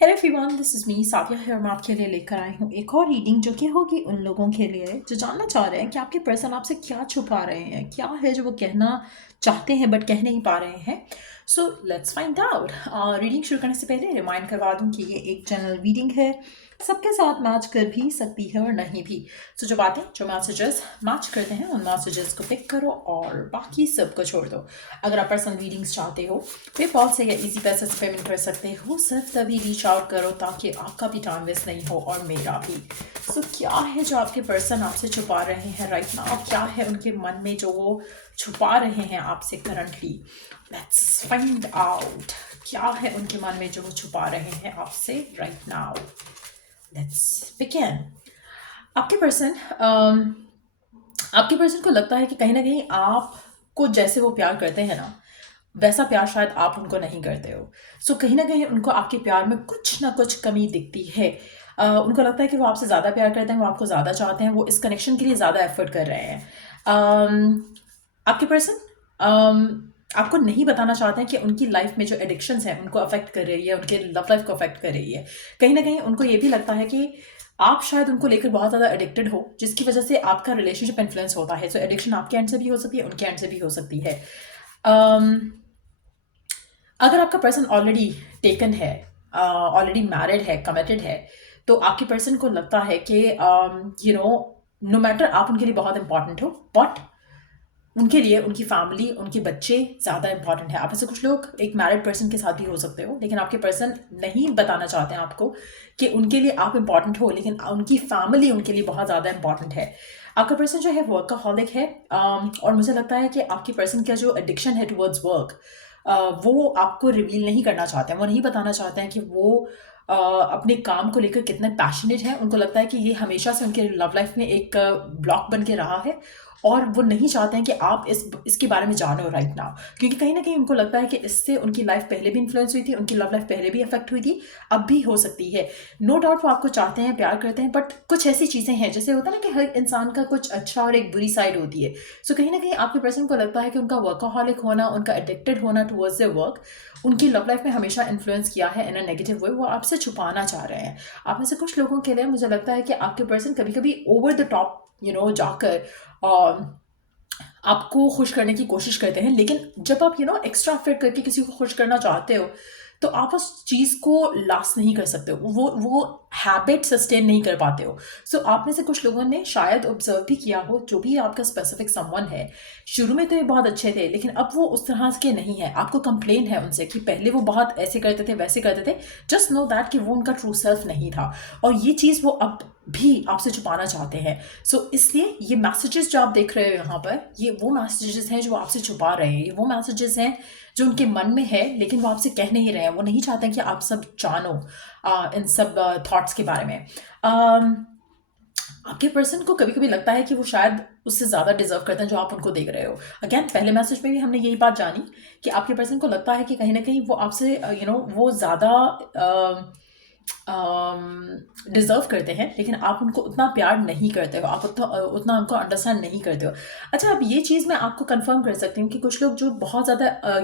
Hello everyone, this is me Saviya है और मैं आपके लिए लेकर आई हूँ एक और रीडिंग जो कि होगी उन लोगों के लिए जो जानना चाह रहे हैं कि आपके पर्सन आपसे क्या छुपा रहे हैं, क्या है जो वो कहना चाहते हैं बट कह नहीं पा रहे हैं। So let's find out. Reading शुरू करने से पहले रिमाइंड करवा दूँ कि ये एक जनरल रीडिंग है, सबके साथ मैच कर भी सकती है और नहीं भी। सो जो बातें जो मैसेजेस मैच करते हैं उन मैसेजेस को पिक करो और बाकी सबको छोड़ दो। अगर आप पर्सनल रीडिंग्स चाहते हो, पेपॉल से या इजी पैसे से पेमेंट कर सकते हो, सिर्फ तभी रीच आउट करो ताकि आपका भी टाइम वेस्ट नहीं हो और मेरा भी। सो क्या है जो आपके पर्सन आपसे छुपा रहे हैं राइट नाउ, क्या है उनके मन में जो वो छुपा रहे हैं आपसे करंटली। लेट्स फाइंड आउट क्या है उनके मन में जो वो छुपा रहे हैं आपसे राइट नाउ। Let's begin. आपके पर्सन आपके पर्सन को लगता है कि कहीं ना कहीं आपको जैसे वो प्यार करते हैं ना, वैसा प्यार शायद आप उनको नहीं करते हो। सो कहीं ना कहीं उनको आपके प्यार में कुछ ना कुछ कमी दिखती है। उनको लगता है कि वो आपसे ज़्यादा प्यार करते हैं, वो आपको ज़्यादा चाहते हैं, वो इस कनेक्शन के लिए ज़्यादा एफर्ट कर रहे हैं। आपके पर्सन आपको नहीं बताना चाहते हैं कि उनकी लाइफ में जो एडिक्शंस हैं उनको अफेक्ट कर रही है, उनके लव लाइफ को अफेक्ट कर रही है। कहीं ना कहीं उनको ये भी लगता है कि आप शायद उनको लेकर बहुत ज़्यादा एडिक्टेड हो, जिसकी वजह से आपका रिलेशनशिप इन्फ्लुएंस होता है। सो एडिक्शन आपके एंड से भी हो सकती है, उनके एंड से भी हो सकती है। um, अगर आपका पर्सन ऑलरेडी टेकन है, ऑलरेडी मैरिड है, कमिटेड है, तो आपके पर्सन को लगता है कि नो मैटर आप उनके लिए बहुत इंपॉर्टेंट हो, बट उनके लिए उनकी फैमिली, उनके बच्चे ज़्यादा इंपॉर्टेंट है। आप ऐसे कुछ लोग एक मैरिड पर्सन के साथ भी हो सकते हो, लेकिन आपके पर्सन नहीं बताना चाहते हैं आपको कि उनके लिए आप इंपॉर्टेंट हो, लेकिन उनकी फैमिली उनके लिए बहुत ज़्यादा इंपॉर्टेंट है। आपका पर्सन जो है वर्कaholic है, और मुझे लगता है कि आपके पर्सन का जो एडिक्शन है टुवर्ड्स वर्क, वो आपको रिवील नहीं करना चाहते हैं। वो नहीं बताना चाहते हैं कि वो अपने काम को लेकर कितने पैशनेट हैं। उनको लगता है कि ये हमेशा से उनके लव लाइफ में एक ब्लॉक बन के रहा है और वो नहीं चाहते हैं कि आप इसके बारे में जानो राइट नाउ, क्योंकि कहीं ना कहीं उनको लगता है कि इससे उनकी लाइफ पहले भी इन्फ्लुएंस हुई थी, उनकी लव लाइफ पहले भी अफेक्ट हुई थी, अब भी हो सकती है। नो डाउट वो आपको चाहते हैं, प्यार करते हैं, बट कुछ ऐसी चीज़ें हैं, जैसे होता है ना कि हर इंसान का कुछ अच्छा और एक बुरी साइड होती है। सो कहीं ना कहीं आपके पर्सन को लगता है कि उनका वर्कaholic होना, उनका एडिक्टेड होना टुवर्ड्स देयर वर्क उनकी लव लाइफ में हमेशा इन्फ्लुएंस किया है इन अ नेगेटिव वे। वो आपसे छुपाना चाह रहे हैं। आप में से कुछ लोगों के लिए मुझे लगता है कि आपके पर्सन कभी कभी ओवर द टॉप जाकर आपको खुश करने की कोशिश करते हैं, लेकिन जब आप एक्स्ट्रा फिट करके किसी को खुश करना चाहते हो तो आप उस चीज़ को लास्ट नहीं कर सकते हो, वो हैबिट सस्टेन नहीं कर पाते हो। सो आप में से कुछ लोगों ने शायद ऑब्जर्व भी किया हो, जो भी आपका स्पेसिफिक समवन है, शुरू में तो ये बहुत अच्छे थे लेकिन अब वो उस तरह के नहीं है। आपको कंप्लेन है उनसे कि पहले वो बहुत ऐसे करते थे, वैसे करते थे। जस्ट नो दैट कि वो उनका ट्रू सेल्फ नहीं था, और ये चीज़ वो अब भी आपसे छुपाना चाहते हैं। सो इसलिए ये मैसेजेस जो आप देख रहे हो यहाँ पर, ये वो मैसेजेस हैं जो वो आपसे छुपा रहे हैं। ये वो मैसेजेस हैं जो उनके मन में है लेकिन वो आपसे कह नहीं रहे हैं। वो नहीं चाहते हैं कि आप सब जानो इन सब थॉट्स के बारे में। आपके पर्सन को कभी कभी लगता है कि वो शायद उससे ज़्यादा डिजर्व करते हैं जो आप उनको देख रहे हो। अगेन पहले मैसेज में भी हमने यही बात जानी कि आपके पर्सन को लगता है कि कहीं ना कहीं वो आपसे वो ज़्यादा डिजर्व करते हैं, लेकिन आप उनको उतना प्यार नहीं करते हो, आप उतना उनको अंडरस्टैंड नहीं करते हो। अच्छा, अब ये चीज़ मैं आपको कंफर्म कर सकती हूँ कि कुछ लोग जो बहुत ज़्यादा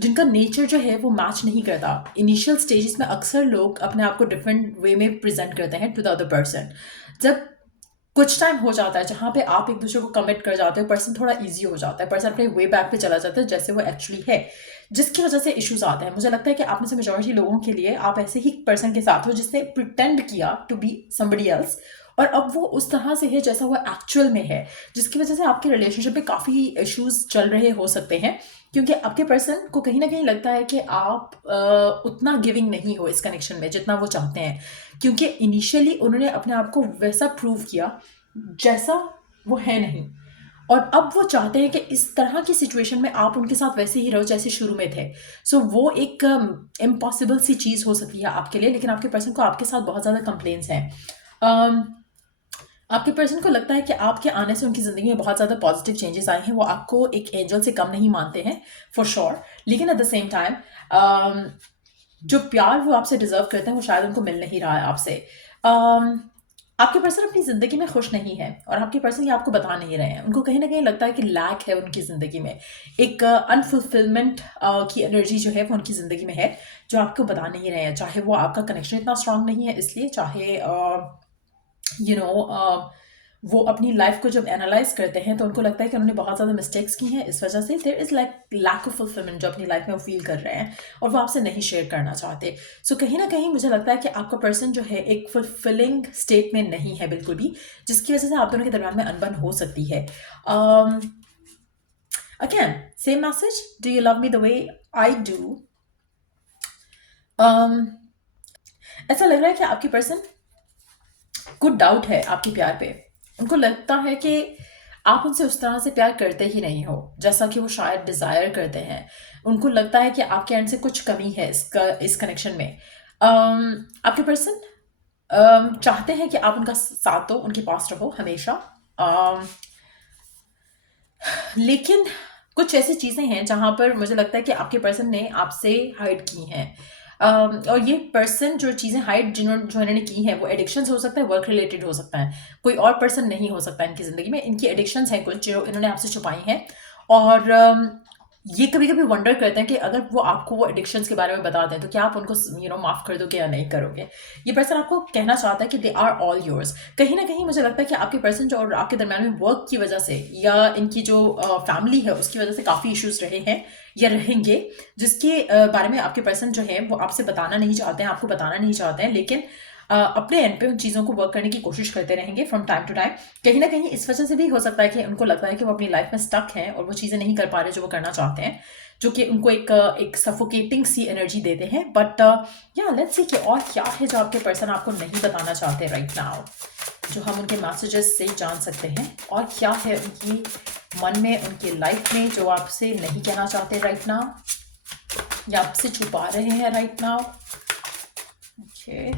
जिनका नेचर जो है वो मैच नहीं करता, इनिशियल स्टेजेस में अक्सर लोग अपने आप को डिफरेंट वे में प्रेजेंट करते हैं टू द अदर पर्सन। जब कुछ टाइम हो जाता है जहाँ पे आप एक दूसरे को कमिट कर जाते हो, पर्सन थोड़ा इजी हो जाता है, पर्सन अपने वे बैक पे चला जाता है जैसे वो एक्चुअली है, जिसकी वजह से इश्यूज आते हैं। मुझे लगता है कि आप में से मेजॉरिटी लोगों के लिए आप ऐसे ही पर्सन के साथ हो जिसने प्रिटेंड किया टू बी समबडी एल्स, और अब वो उस तरह से है जैसा वो एक्चुअल में है, जिसकी वजह से आपके रिलेशनशिप में काफ़ी इश्यूज चल रहे हो सकते हैं, क्योंकि आपके पर्सन को कहीं ना कहीं लगता है कि आप उतना गिविंग नहीं हो इस कनेक्शन में जितना वो चाहते हैं, क्योंकि इनिशियली उन्होंने अपने आप को वैसा प्रूव किया जैसा वो है नहीं, और अब वो चाहते हैं कि इस तरह की सिचुएशन में आप उनके साथ वैसे ही रहो जैसे शुरू में थे। सो वो एक इम्पॉसिबल सी चीज़ हो सकती है आपके लिए, लेकिन आपके पर्सन को आपके साथ बहुत ज़्यादा कंप्लेंट्स हैं। um, आपके पर्सन को लगता है कि आपके आने से उनकी ज़िंदगी में बहुत ज़्यादा पॉजिटिव चेंजेस आए हैं। वो आपको एक एंजल से कम नहीं मानते हैं फॉर श्योर, लेकिन एट द सेम टाइम जो प्यार वो आपसे डिजर्व करते हैं वो शायद उनको मिल नहीं रहा है आपसे। आपके पर्सन अपनी ज़िंदगी में खुश नहीं है और आपके पर्सन ये आपको बता नहीं रहे हैं। उनको कहीं न कहीं लगता है कि लैक है उनकी ज़िंदगी में। एक अनफुलफिलमेंट की एनर्जी जो है वो उनकी ज़िंदगी में है, जो आपको बता नहीं रहे हैं। चाहे वो आपका कनेक्शन इतना स्ट्रॉन्ग नहीं है इसलिए, चाहे यू नो वो अपनी लाइफ को जब एनालाइज करते हैं तो उनको लगता है कि उन्होंने बहुत ज़्यादा मिस्टेक्स की हैं, इस वजह से there is like lack of fulfilment जो अपनी लाइफ में वो फील कर रहे हैं और वो आपसे नहीं शेयर करना चाहते। सो कहीं ना कहीं मुझे लगता है कि आपका पर्सन जो है एक फुलफिलिंग स्टेट में नहीं है बिल्कुल भी, जिसकी वजह से आप दोनों के दरमियान में अनबन हो सकती है। Again same message, do you love me the way I do? ऐसा लग रहा है कि आपकी पर्सन को डाउट है आपके प्यार पे। उनको लगता है कि आप उनसे उस तरह से प्यार करते ही नहीं हो जैसा कि वो शायद डिज़ायर करते हैं। उनको लगता है कि आपके एंड से कुछ कमी है इस कनेक्शन में। आपके पर्सन चाहते हैं कि आप उनका साथ दो, उनके पास रहो हमेशा। लेकिन कुछ ऐसी चीज़ें हैं जहाँ पर मुझे लगता है कि आपके पर्सन ने आपसे हाइड की हैं। और ये पर्सन जो चीज़ें हाइड जो इन्होंने की हैं वो एडिक्शंस हो सकता है, वर्क रिलेटेड हो सकता है, कोई और पर्सन नहीं हो सकता इनकी ज़िंदगी में। इनकी एडिक्शंस हैं कुछ जो इन्होंने आपसे छुपाई हैं। और ये कभी कभी वंडर करते हैं कि अगर वो आपको वो एडिक्शंस के बारे में बता दें तो क्या आप उनको माफ़ कर दोगे या नहीं करोगे। ये पर्सन आपको कहना चाहता है कि दे आर ऑल योर्स। कहीं ना कहीं मुझे लगता है कि आपके पर्सन जो और आपके दरम्यान में वर्क की वजह से या इनकी जो फैमिली है उसकी वजह से काफ़ी इश्यूज रहे हैं या रहेंगे, जिसके बारे में आपके पर्सन जो है वो आपसे बताना नहीं चाहते हैं, आपको बताना नहीं चाहते हैं, लेकिन अपने एंड पे उन चीज़ों को वर्क करने की कोशिश करते रहेंगे फ्रॉम टाइम टू टाइम। कहीं ना कहीं इस वजह से भी हो सकता है कि उनको लगता है कि वो अपनी लाइफ में स्टक हैं और वो चीज़ें नहीं कर पा रहे जो वो करना चाहते हैं, जो कि उनको एक सफोकेटिंग सी एनर्जी देते हैं। बट या लेट्स सी कि और क्या है जो आपके पर्सन आपको नहीं बताना चाहते राइट नाउ, जो हम उनके मैसेजेस से जान सकते हैं। और क्या है उनकी मन में, उनकी लाइफ में जो आपसे नहीं कहना चाहते राइट नाउ या आपसे छुपा रहे हैं राइट नाउ। ओके,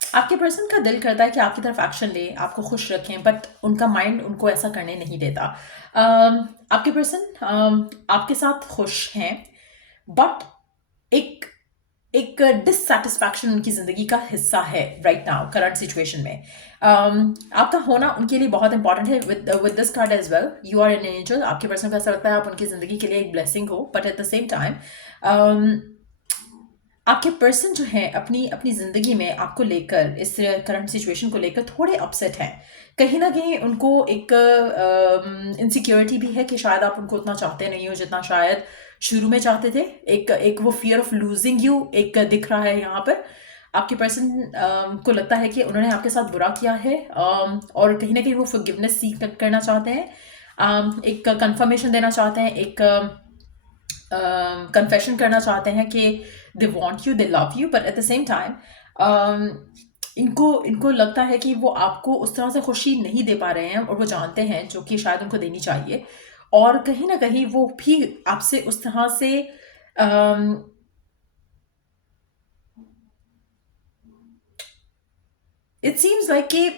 आपके पर्सन का दिल करता है कि आपकी तरफ एक्शन ले, आपको खुश रखें, बट उनका माइंड उनको ऐसा करने नहीं देता। आपके पर्सन आपके साथ खुश हैं, बट एक एक डिससेटिस्फैक्शन उनकी ज़िंदगी का हिस्सा है राइट नाउ करंट सिचुएशन में। आपका होना उनके लिए बहुत इंपॉर्टेंट है। With this card as well, you are an angel. आपके पर्सन को ऐसा लगता है आप उनकी ज़िंदगी के लिए एक ब्लेसिंग हो, but at the same time आपके पर्सन जो है अपनी अपनी ज़िंदगी में आपको लेकर, इस करंट सिचुएशन को लेकर थोड़े अपसेट हैं। कहीं ना कहीं उनको एक इनसिक्योरिटी भी है कि शायद आप उनको उतना चाहते नहीं हो जितना शायद शुरू में चाहते थे। एक वो फियर ऑफ लूजिंग यू एक दिख रहा है यहाँ पर। आपके पर्सन को लगता है कि उन्होंने आपके साथ बुरा किया है, और कहीं ना कहीं वो फॉरगिवनेस सीख करना चाहते हैं, एक कंफर्मेशन देना चाहते हैं, एक कन्फेशन करना चाहते हैं कि they want you, they love you, but at the same time इनको लगता है कि वो आपको उस तरह से खुशी नहीं दे पा रहे हैं और वो जानते हैं जो कि शायद उनको देनी चाहिए। और कहीं ना कहीं वो भी आपसे उस तरह से इट सीम्स लाइक कि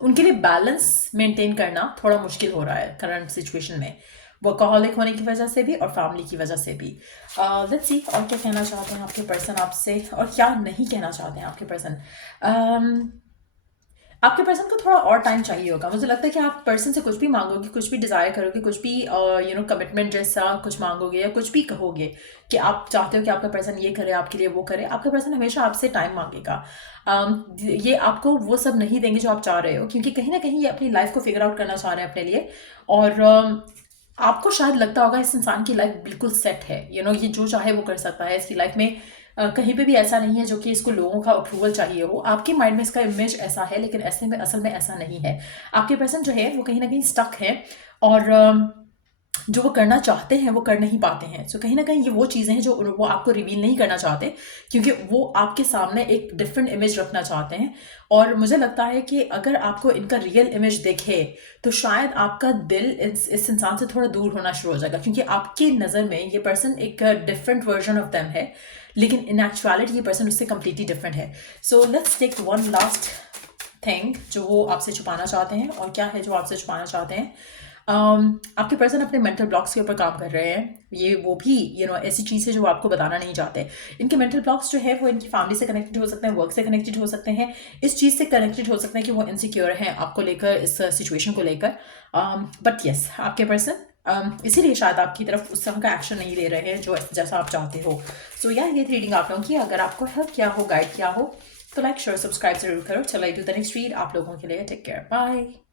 उनके लिए बैलेंस मेंटेन करना थोड़ा मुश्किल हो रहा है करंट सिचुएशन में, वर्कaholic होने की वजह से भी और फैमिली की वजह से भी। लेट्स सी और क्या कहना चाहते हैं आपके पर्सन आपसे और क्या नहीं कहना चाहते हैं आपके पर्सन। आपके पर्सन को थोड़ा और टाइम चाहिए होगा। मुझे लगता है कि आप पर्सन से कुछ भी मांगोगे, कुछ भी डिज़ायर करोगे, कुछ भी कमिटमेंट जैसा कुछ मांगोगे या कुछ भी कहोगे कि आप चाहते हो कि आपका पर्सन ये करे, आपके लिए वो करे, आपका पर्सन हमेशा आपसे टाइम मांगेगा। ये आपको वो सब नहीं देंगे जो आप चाह रहे हो, क्योंकि कहीं ना कहीं ये अपनी लाइफ को फिगर आउट करना चाह रहे हैं अपने लिए। और आपको शायद लगता होगा इस इंसान की लाइफ बिल्कुल सेट है, ये जो चाहे वो कर सकता है इसकी लाइफ में। कहीं पे भी ऐसा नहीं है जो कि इसको लोगों का अप्रूवल चाहिए हो। आपके माइंड में इसका इमेज ऐसा है, लेकिन ऐसे में असल में ऐसा नहीं है। आपके पर्सन जो है वो कहीं ना कहीं स्टक है और जो वो करना चाहते हैं वो कर नहीं पाते हैं। सो कहीं ना कहीं ये वो चीज़ें हैं जो वो आपको रिवील नहीं करना चाहते, क्योंकि वो आपके सामने एक डिफरेंट इमेज रखना चाहते हैं। और मुझे लगता है कि अगर आपको इनका रियल इमेज दिखे तो शायद आपका दिल इस इंसान से थोड़ा दूर होना शुरू हो जाएगा, क्योंकि आपकी नज़र में ये पर्सन एक डिफरेंट वर्जन ऑफ देम है, लेकिन इन एक्चुअलिटी ये पर्सन उससे कम्प्लीटली डिफरेंट है। So let's take one last thing जो वो आपसे छुपाना चाहते हैं और क्या है जो आपसे छुपाना चाहते हैं। आपके पर्सन अपने मेंटल ब्लॉक्स के ऊपर काम कर रहे हैं। ये वो भी ऐसी चीज़ है जो वो आपको बताना नहीं चाहते। इनके मेंटल ब्लॉक्स जो है वो इनकी फैमिली से कनेक्टेड हो सकते हैं, वर्क से कनेक्टेड हो सकते हैं, इस चीज़ से कनेक्टेड हो सकते हैं कि वो इनसिक्योर हैं आपको लेकर, इस सिचुएशन को लेकर। बट यस, आपके पर्सन इसीलिए शायद आपकी तरफ उस तरह का एक्शन नहीं ले रहे हैं जो जैसा आप चाहते हो। सो या ये रीडिंग आप लोगों की अगर आपको हेल्प किया हो, गाइड किया हो, तो लाइक शेयर सब्सक्राइब जरूर करो। चलो I do the next read आप लोगों के लिए। Take care, bye.